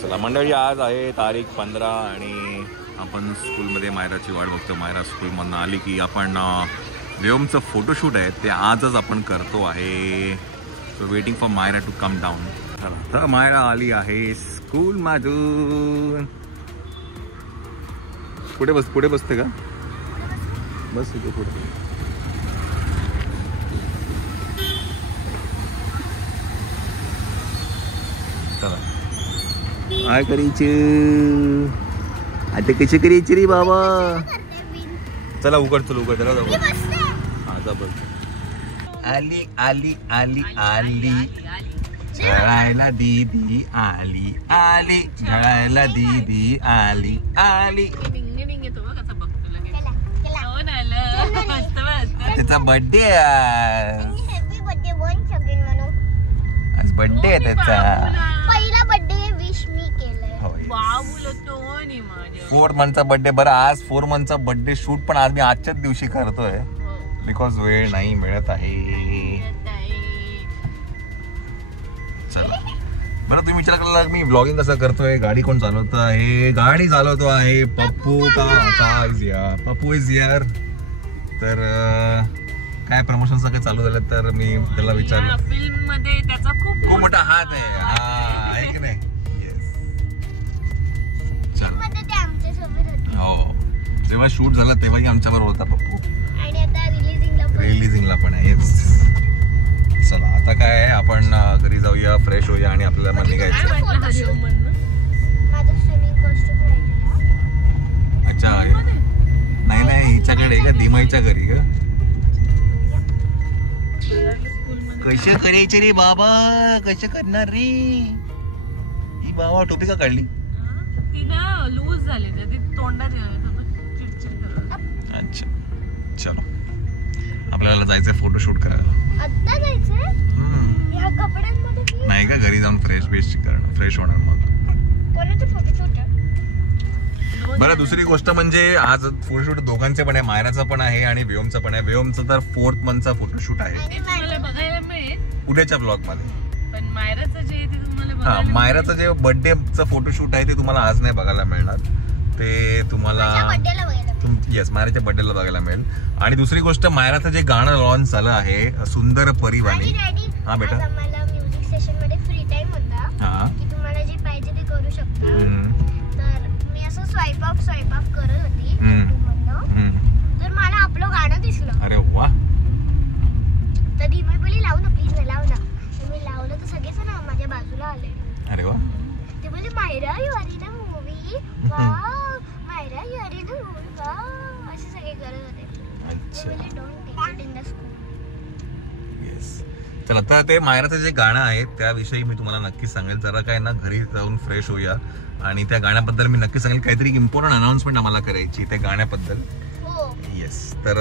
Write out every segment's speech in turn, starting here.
चला मंडळी, आज आहे तारीख 15 आणि आपण स्कूलमध्ये मायराची वाट बघतो. मायरा स्कूलमधून आली की आपण व्योमचं फोटोशूट आहे ते आजच आपण करतो आहे. So waiting for Myra to come down. तर मायरा आली आहे स्कूलमधून. पुढे बसते का? बस इथे पुढे. काय करायचं आता, कशी करायची रे बाबा? चला उघड चला जाऊ. हा जा बघ. आली आली आली आली झळायला दीदी आली आली झळायला दीदी आली आली. त्याचा बर्थडे आज बर्थडे आहे त्याचा. पहिला बर्थडे विश मी केलाय. 4 मंथचा बर्थडे. बरं आज 4 मंथचा बर्थडे शूट पण आज मी आजच्याच दिवशी करतोय बिकॉज वेळ नाही मिळत आहे. चला बरं, तुम्ही विचार करायला मी ब्लॉगिंग कसं करतोय, गाडी कोण चालवत आहे? गाडी चालवतो आहे पप्पू. Pappu is here. तर काय प्रमोशन सगळं चालू झालं तर मी त्याला विचारलं. फिल्म मध्ये त्याचा खूप मोठा हात आहे. हा आहे की नाही? हो, जेव्हा शूट झाला तेव्हाही आमच्याबरोबर होता पप्पू. आणि आता रिलीजिंगला पण आहे. चला आता काय आहे, आपण घरी जाऊया, फ्रेश होऊया आणि आपल्याला मग निघायचं. अच्छा, नाही हिच्याकडे का दिमाईच्या घरी का? कसे करायचे रे बाबा, कसे करणार रे? ही बाबा टोपी का काढली? ती ना लूज झाली ना, ती तोंडात चिडचिड करत. अच्छा चलो, आपल्याला जायचंय फोटोशूट करायला. आता जायचंय या कपड्यांमध्ये? नाही का, घरी जाऊन फ्रेश होणार मग. कोणाचं फोटोशूट? बरं, दुसरी गोष्ट म्हणजे आज फोटोशूट दोघांचे पण आहे, मायराचं पण आहे आणि व्योमचं पण आहे. व्योमचं तर 4th मंथचा फोटोशूट आहे. बघायला मिळेल उद्याच्या ब्लॉग मध्ये. पण मायराचं जे ते तुम्हाला हा, मायराचं जे बर्थडेचं फोटोशूट आहे ते तुम्हाला आज नाही बघायला मिळणार. ते तुम्हाला येस मायराच्या बर्थडेला बघायला मिळेल. आणि दुसरी गोष्ट, मायराचं जे गाणं लॉन्च झालं आहे सुंदर परिवाणी. हा बेटा, म्युझिक सेशन मध्ये फ्री टाइम होता की तुम्हाला जे पाहिजे ते करू शकता. स्वाइप ऑफ करत होती तर मला आपलं गाणं दिसलं. अरे वा. तर धीमे बोली लावू ना प्लीज, लाव ना. मी लावलं तर सगळेच ना माझ्या बाजूला आले. अरे वा. ते बोलले Myra you are in a movie, wow Myra you are in a movie, wow असे सगळे करत होते. ते बोलले don't take it in the school. Yes. चला, तर ते मायराचं जे गाणं आहे त्याविषयी मी तुम्हाला नक्कीच सांगेल. जरा काय ना घरी जाऊन फ्रेश होऊया आणि त्या गाण्याबद्दल मी नक्की सांगेल. काहीतरी इम्पॉर्टंट अनाउन्समेंट आम्हाला करायची त्या गाण्याबद्दल. येस, तर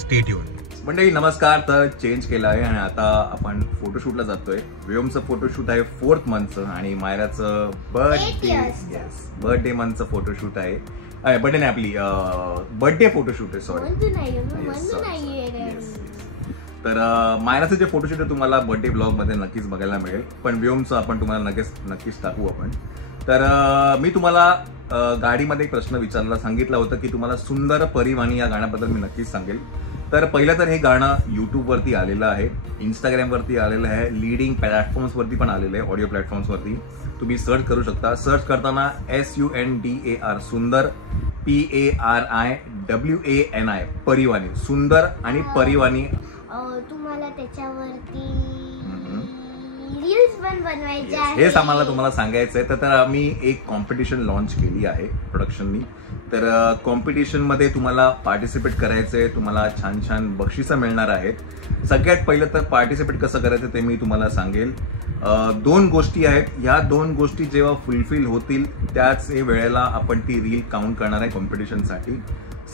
स्टे ट्यून. मंडळी नमस्कार. तर चेंज केला आहे आणि आता आपण फोटोशूटला जातोय. व्योमचं फोटोशूट आहे 4th मंथचं आणि मायराचं बर्थडे मंथचं फोटोशूट आहे. बर्थडे नाही, आपली बर्थडे फोटोशूट आहे. सॉरी. तर मायराचं जे फोटोशूट आहे तुम्हाला बर्थडे ब्लॉग मध्ये नक्कीच बघायला मिळेल. पण व्योमचं आपण तुम्हाला नक्कीच टाकू आपण. तर मी तुम्हाला गाडीमध्ये एक प्रश्न विचारला, सांगितलं होतं की तुम्हाला सुंदर परिवाणी या गाण्याबद्दल मी नक्कीच सांगेल. तर पहिलं तर हे गाणं यूट्यूबवरती आलेलं आहे, इंस्टाग्रामवरती आलेलं आहे, लीडिंग प्लॅटफॉर्म्सवरती पण आलेलं आहे, ऑडिओ प्लॅटफॉर्म्सवरती. तुम्ही सर्च करू शकता. सर्च करताना SUNDAR सुंदर PARIWANI परिवाणी, सुंदर आणि परिवाणी. तुम्हाला त्याच्यावरती रील्स पण बनवायचे आहेत, हेच आम्हाला तुम्हाला सांगायचं आहे. तर आम्ही एक कॉम्पिटिशन लॉन्च केली आहे प्रोडक्शननी. तर कॉम्पिटिशन मध्ये तुम्हाला पार्टिसिपेट करायचंय. तुम्हाला छान छान बक्षिसं मिळणार आहेत. सगळ्यात पहिलं तर पार्टिसिपेट कसं करायचं ते मी तुम्हाला सांगेल. 2 गोष्टी आहेत. ह्या 2 गोष्टी जेव्हा फुलफिल होतील त्याच वेळेला आपण ती रील काउंट करणार आहे कॉम्पिटिशनसाठी.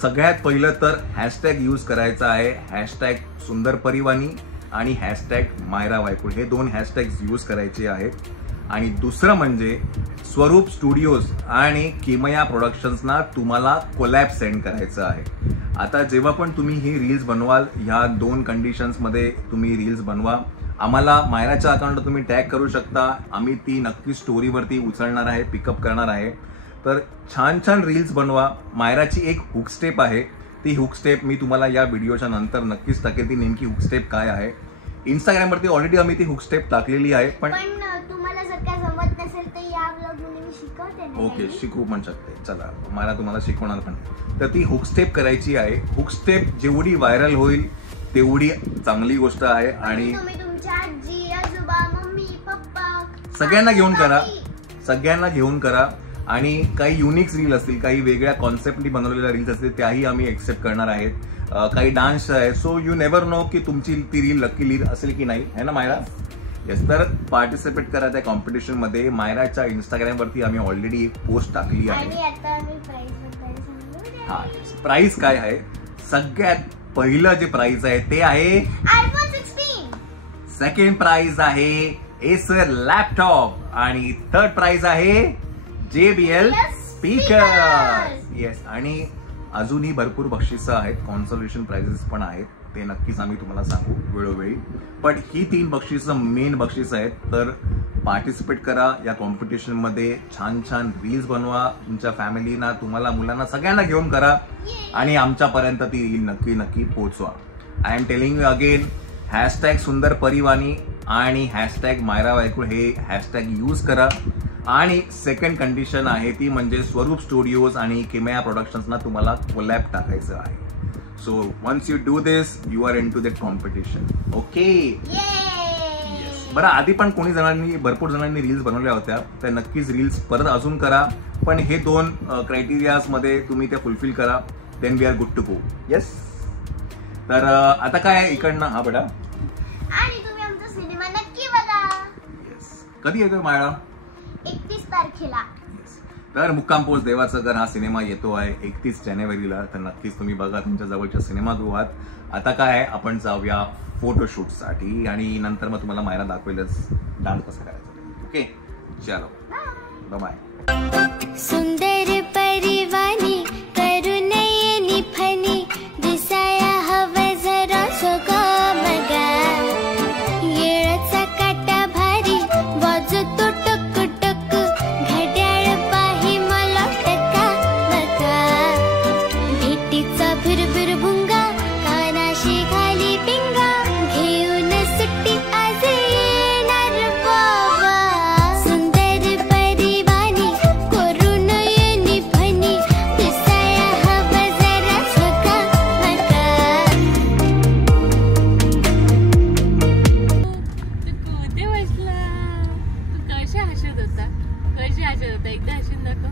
सगळ्यात पहिलं तर हॅशटॅग यूज करायचा आहे, हॅशटॅग सुंदर परिवाणी आणि हॅशटॅग मायरा वायकुळ. हे 2 हॅशटॅग्स यूज करायचे आहेत. आणि दुसरं म्हणजे स्वरूप स्टुडिओज आणि किमया प्रोडक्शन्सना तुम्हाला कोलॅब सेंड करायचं आहे. आता जेव्हा पण तुम्ही ही रील्स बनवाल, ह्या 2 कंडिशन्समध्ये तुम्ही रील्स बनवा. आम्हाला मायराच्या अकाउंटला तुम्ही टॅग करू शकता. आम्ही ती नक्की स्टोरीवरती उचलणार आहे, पिकअप करणार आहे. तर छान छान रील्स बनवा. मायराची एक हुक स्टेप आहे, ती हुक स्टेप मी तुम्हाला या व्हिडिओच्या नंतर नक्कीच टाकेल. ती नेमकी हुक स्टेप काय आहे. इंस्टाग्रामवरती ऑलरेडी आम्ही ती हुक स्टेप टाकलेली आहे. पण तुम्हाला जर काय जमत नसेल तर या व्लॉगमध्ये मी शिकवते ना. ओके, शिकवू पण शकते. चला, मला तुम्हाला शिकवणार पण. तर ती हुक स्टेप करायची आहे. हुक स्टेप जेवढी व्हायरल होईल तेवढी चांगली गोष्ट आहे. आणि तुम्ही तुमच्या आजी, आजोबा, मम्मी, पप्पा सगळ्यांना घेऊन करा, सगळ्यांना घेऊन करा. आणि काही युनिक रील असतील, काही वेगळ्या कॉन्सेप्टनी बनवलेल्या रील्स असतील त्याही आम्ही एक्सेप्ट करणार आहेत. काही डान्स आहे. सो यू नेव्हर नो की तुमची ती रील लकी रील असेल की नाही, है ना मायरा? येस. तर पार्टिसिपेट करा त्या कॉम्पिटिशन मध्ये. मायराच्या इंस्टाग्रामवरती आम्ही ऑलरेडी एक पोस्ट टाकली आहे. हा, प्राइस काय आहे? सगळ्यात पहिलं जे प्राइस आहे ते आहे iPhone 16. सेकंड प्राइस आहे एसर लॅपटॉप आणि थर्ड प्राइस आहे JBL स्पीकर. येस. आणि अजूनही भरपूर बक्षिसं आहेत, कॉन्सोलेशन प्राइजेस पण आहेत, ते नक्कीच आम्ही तुम्हाला सांगू वेळोवेळी. पण ही 3 बक्षिसं मेन बक्षिस आहेत. तर पार्टिसिपेट करा या कॉम्पिटिशन मध्ये. छान छान रील्स बनवा. तुमच्या फॅमिलीना, तुम्हाला, मुलांना सगळ्यांना घेऊन करा आणि आमच्यापर्यंत ती रील नक्की नक्की पोहोचवा. I am telling you again, hashtag सुंदर परिवानी आणि हॅशटॅग मायरा वायकुळ हे हॅशटॅग यूज करा. आणि सेकंड कंडिशन आहे ती म्हणजे स्वरूप स्टुडिओज आणि किमया प्रोडक्शन्सना तुम्हाला कोलॅब टाकायचं आहे. So once you do this you are into that competition. Okay. बरं, आधी पण भरपूर जणांनी रील्स बनवल्या होत्या, त्या नक्कीच रील्स परत अजून करा. पण हे 2 क्रायटेरियाज मध्ये तुम्ही ते फुलफिल करा, then we are good to go. Yes. तर आता काय इकडनं, हा बेटा, आणि तुम्ही आमचा सिनेमा नक्की बघा. येस. कधी येतो मायरा? 31 तारखेला. तर मुक्काम पोस्ट देवाचं घर हा सिनेमा येतो आहे 31 जानेवारीला. तर नक्कीच तुम्ही बघा तुमच्या जवळच्या सिनेमागृहात. आता काय आहे, आपण जाऊया फोटोशूट साठी आणि नंतर मग तुम्हाला मायरा दाखवेलच डान्स कसा करायचा. ओके, चलो बाय. सुंदर परिवानी करुणयनी फनी दिसाया हवं जरा सोगामगा. येळचा काटा भारी वाजतो टक टक. घड्याळ पाही मला टका मका. भेटीचा भुरभुर भुंगा कानाशी खाली पिंगा. घेऊन सुट्टी आज येणार बाबा. सुंदर परिवानी करुणयनी फनी दिसाया हवं जरा सोगामगा. कुठे बसला? तू कशा हसत होता? कशा हसत होता? एकदा हसून दाखव.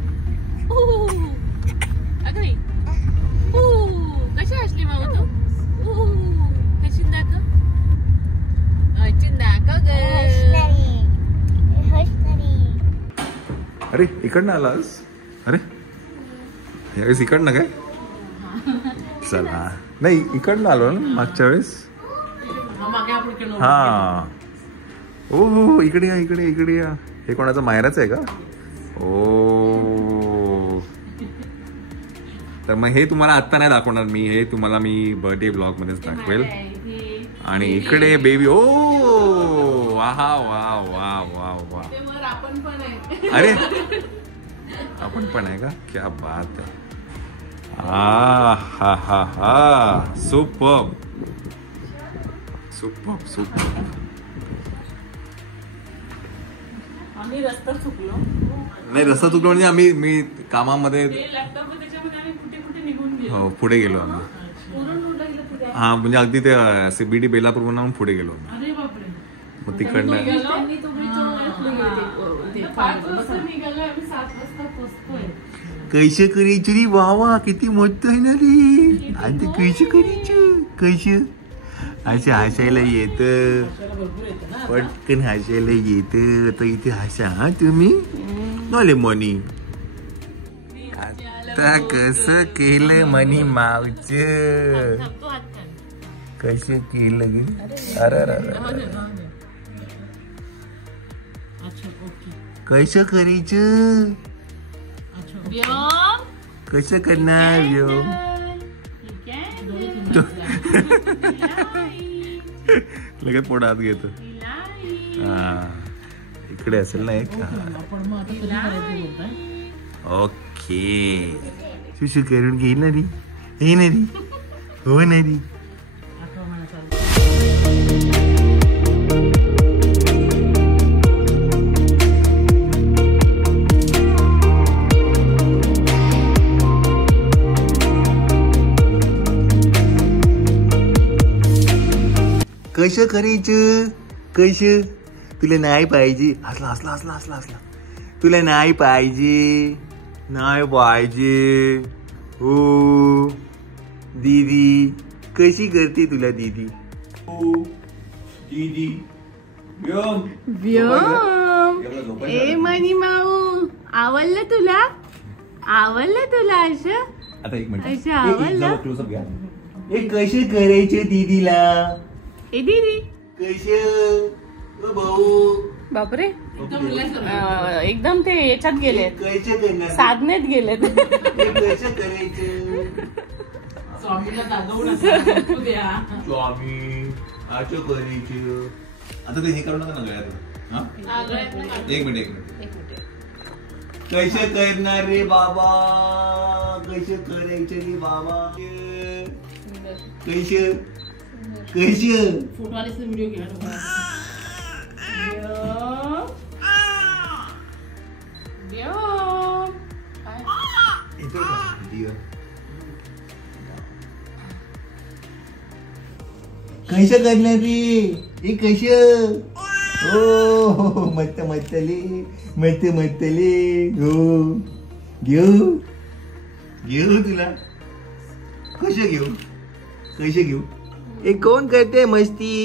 अगं नाही. कशी हसली मामा तू? हसून दाखव. हसून दाखव ग. अरे इकडनं आलास? अरे यावेळेस इकडनं काय? चला, नाही इकडनं आलो ना मागच्या वेळेस. हा, हो, इकडे या, इकडे या. हे कोणाचं, मायराचं आहे का? ओ, तर मग हे तुम्हाला आत्ता नाही दाखवणार मी, हे तुम्हाला मी बर्थडे ब्लॉग मध्येच दाखवेल. आणि इकडे बेबी. ओ वा वा वा वा वा. अरे आपण पण आहे का? क्या बात आहे. हा हा हा हा, सुपर सुपर सुपर. आम्ही रस्ता चुकलो. नाही, रस्ता चुकलो म्हणजे मी कामामध्ये लॅपटॉप त्याच्यामध्ये आम्ही कुठे निघून गेलो. हो, पुढे गेलो आम्ही. हा, म्हणजे अगदी ते CBD बेलापूर म्हणून पुढे गेलो. अरे बापरे. मग तिकडनं 5 वाजता निघालो आम्ही, 7 वाजता पोहोचतोय. कैसे करायची रे? वा वा, किती मस्त आहे ना रे. आणि कैसे करायचं? कैसे असं हसायला येत, पटकन हसायला येत. तर इथे हसा हा तुम्ही. नॉले मनी आता कसं केलं मनी मावच, कसं केलं गे? अरे कसं करायचं? कसं करणार व्योम? लगेच पोटात घेतो. इकडे असेल ना एक. ओके सुशू करून घेणारी येणारी होणारी. कसं करायचं कसं? तुला नाही पाहिजे हसला हसला हसला हसला हसला. तुला नाही पाहिजे नाही पाहिजे. हो दीदी कशी करते तुला दीदी? हो दीदी व्योम ए मनी माऊ आवडलं तुला? आवडलं तुला असं? आता एक मिनिट असं आवडलं? क्लोजअप घ्या. हे कसे करायचे दीदीला? ए दीदी कसे भाऊ? बापरे एकदम ते याच्यात गेले कैसे करणार? साधनेत गेलेत. हे कसं करायचं? स्वामीला जागवून स्वामी असं करायचं. आता ते हे करू नका ना गळ्यात. एक मिनिट कैसे करणार रे बाबा? कैसे करायचं रे बाबा? कैसे कैसे? फोटो आले व्हिडिओ केला कैसे करणार रे? हे कसं? हो मत मतले मत मतले. हो घेऊ घेऊ तुला. कसे घेऊ कैसे घेऊ? हे कोण करते मस्ती?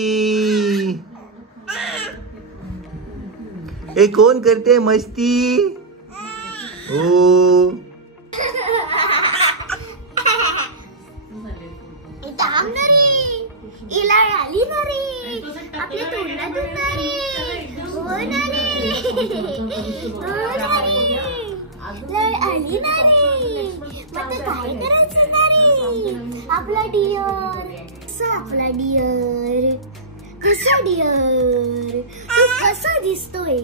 हे कोण करते मस्ती? हो आली ना रे आपल्या तोंडातून ना रे. हो ना रे आली ना रे. मग काय करायचं ना रे आपला डिअर? आपला डिअर कसा डिअर तू कसा दिसतोय?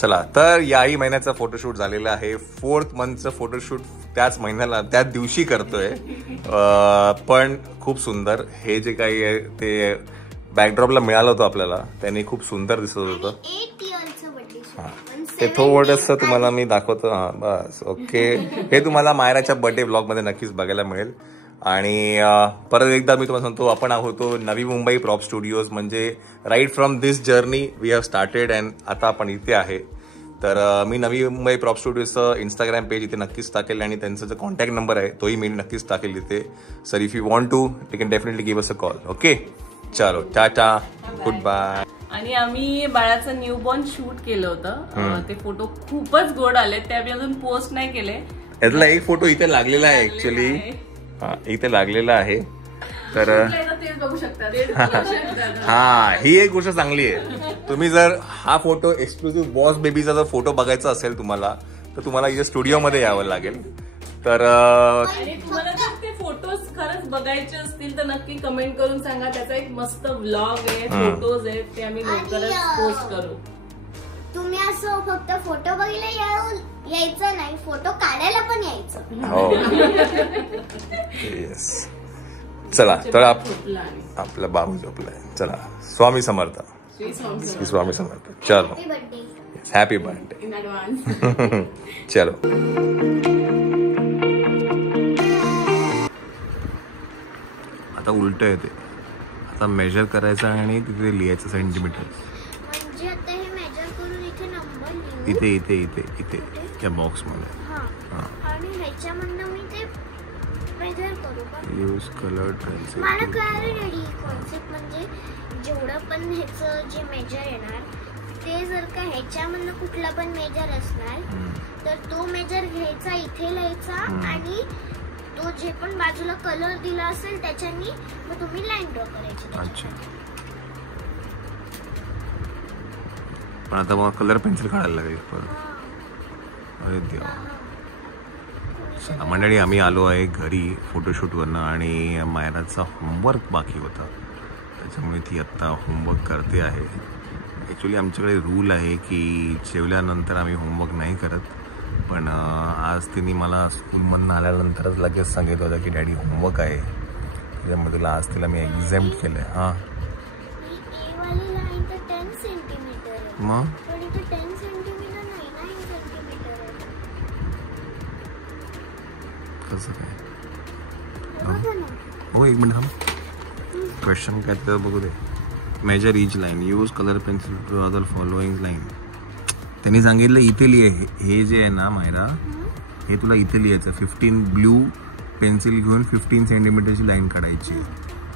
चला तर याही महिन्याचा फोटोशूट झालेला आहे. 4th मंथचं फोटोशूट त्याच महिन्याला त्याच दिवशी करतोय. पण खूप सुंदर हे जे काही आहे ते बॅकड्रॉपला मिळालं होतं आपल्याला त्याने खूप सुंदर दिसत होतं. ते थोडंसं तुम्हाला मी दाखवतो. हा बस ओके. हे तुम्हाला मायराच्या बर्थडे ब्लॉग मध्ये नक्कीच बघायला मिळेल. आणि परत एकदा मी तुम्हाला सांगतो आपण आहोत नवी मुंबई प्रॉप स्टुडिओज. म्हणजे right from this journey we have started and आता आपण इथे आहे. तर मी नवी मुंबई प्रॉप स्टुडिओचं इंस्टाग्राम पेज इथे नक्कीच टाकेल आणि त्यांचा जो कॉन्टॅक्ट नंबर आहे तोही मी नक्कीच टाकेल इथे. Sir if you want to you can definitely give us a call. Okay चलो टाटा गुड बाय. आणि आम्ही बाळाचं न्यूबॉर्न शूट केलं होतं. ते फोटो खूपच गोड आले. ते आम्ही अजून पोस्ट नाही केले. यातला एक फोटो इथे लागलेला आहे ऍक्च्युली. इथे लागलेला आहे. तर बघू शकता. हा ही एक गोष्ट चांगली आहे. तुम्ही जर हा फोटो एक्सक्लुझिव्ह बॉस बेबीचा जर फोटो बघायचा असेल तुम्हाला तर तुम्हाला इथे स्टुडिओमध्ये यावं लागेल. तर तुम्हाला जर ते फोटोज खरंच बघायचे असतील तर नक्की कमेंट करून सांगा. त्याचा एक मस्त व्लॉग आहे फोटोज आहेत ते आम्ही लवकरच पोस्ट करू. तुम्ही असं फक्त फोटो बघायला यायचं नाही फोटो काढायला पण यायचं. हो येस. चला तर आपला बाबू झोपलाय. चला स्वामी समर्थ. स्वामी समर्थ. चलो हॅपी बर्थडे इन ॲडव्हान्स. चलो आता उलट येते. आता मेजर करायचं आणि तिथे लिहायचं सेंटीमीटर. म्हणजे आता हे मेजर करून इथे नंबर लिहू. इथे इथे इथे इथे त्या बॉक्स मध्ये. आणि ह्याच्यामधनं मी ते मेजर करू का? Use colour pencil. मला कळलं डॅडी कॉन्सेप्ट. म्हणजे जेवढं पण ह्याचं जे मेजर येणार ते जर का ह्याच्यामधनं कुठला पण मेजर असणार तर तो मेजर घ्यायचा इथे लिहायचा आणि तो जे पण बाजूला कलर दिला असेल त्याच्यानी मग तुम्ही लाईन ड्रॉ करायची. अच्छा पण आता मग कलर पेन्सिल काढायला लागेल परत. अरे देवा. मंडळी आम्ही आलो आहे घरी फोटोशूटवरनं आणि मायराचा होमवर्क बाकी होता त्याच्यामुळे ती आत्ता होमवर्क करते आहे. ॲक्च्युली आमच्याकडे रूल आहे की जेवल्यानंतर आम्ही होमवर्क नाही करत, पण आज तिने मला स्कूलमधून आल्यानंतरच लगेच सांगितलं होतं की डॅडी होमवर्क आहे, त्याच्यामुळे तुला आज तिला मी एक्झॅम्प्ट केलं आहे. हां मग कसं काय? हो एक मिनिट थांब, क्वेश्चन काय तर बघू दे. Measure each line, use colour pencil to other following line. त्यांनी सांगितलं इथे लिहे. हे जे आहे ना मायरा, हे तुला इथे लिहायचं. 15 ब्ल्यू पेन्सिल घेऊन 15 सेंटीमीटरची लाईन काढायची,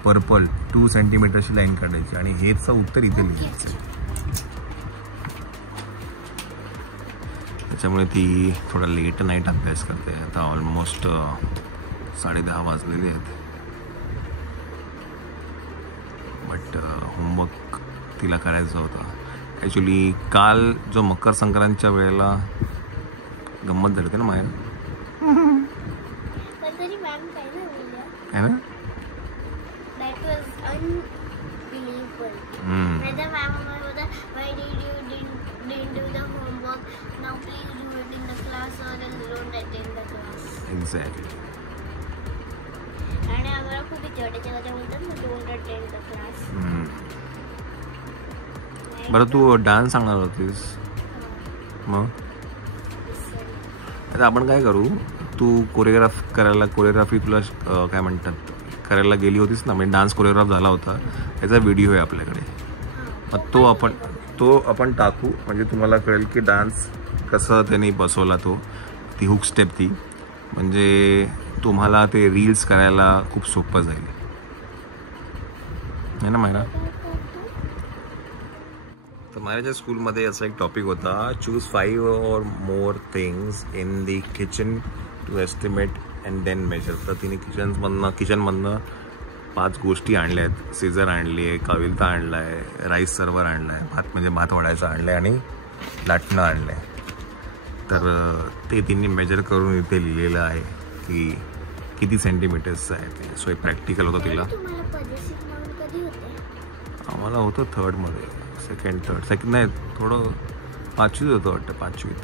पर्पल 2 सेंटीमीटरची लाईन काढायची आणि हेचं उत्तर इथे लिहायचं. त्याच्यामुळे ती थोडा लेट नाईट अभ्यास करते. आता ऑलमोस्ट 10:30 वाजलेले आहेत, बट होमवर्क तिला करायचं होतं. ॲक्च्युली काल जो मकर संक्रांतच्या वेळेला गंमत झाली ना माया, है ना? एक्झॅक्टली. आणि आम्हाला खूप भीती वाटायची, बोलतात ना डोंट अटेंड द क्लास. बरं तू डान्स सांगणार होतीस, मग आता आपण काय करू? तू कोरिओग्राफी तुला काय म्हणतात करायला गेली होतीस ना, म्हणजे डान्स कोरिओग्राफ झाला होता, त्याचा व्हिडिओ आहे आपल्याकडे. मग तो आपण टाकू, म्हणजे तुम्हाला कळेल की डान्स कसं त्यांनी बसवला, ती हुक स्टेप ती, म्हणजे तुम्हाला ते रील्स करायला खूप सोपं जाईल, है ना मायरा? तर माझ्या स्कूलमध्ये असा एक टॉपिक होता, choose 5 or more things in the kitchen to estimate and then measure. तर तिने किचनमधनं 5 गोष्टी आणल्या आहेत. सीझर आणली आहे, कविलता आणला आहे, राईस सर्वर आणला आहे, भात वाढायचं आणलं आहे, आणि लाटणं आणलं आहे. तर ते तिने मेजर करून इथे लिहिलेलं आहे की किती सेंटीमीटर्सचं आहे ते. सो एक प्रॅक्टिकल होतं तिला. आम्हाला होतं 3rd मध्ये, सेकंड नाही, थोडं 5वीत होतं वाटतं, 5वीत.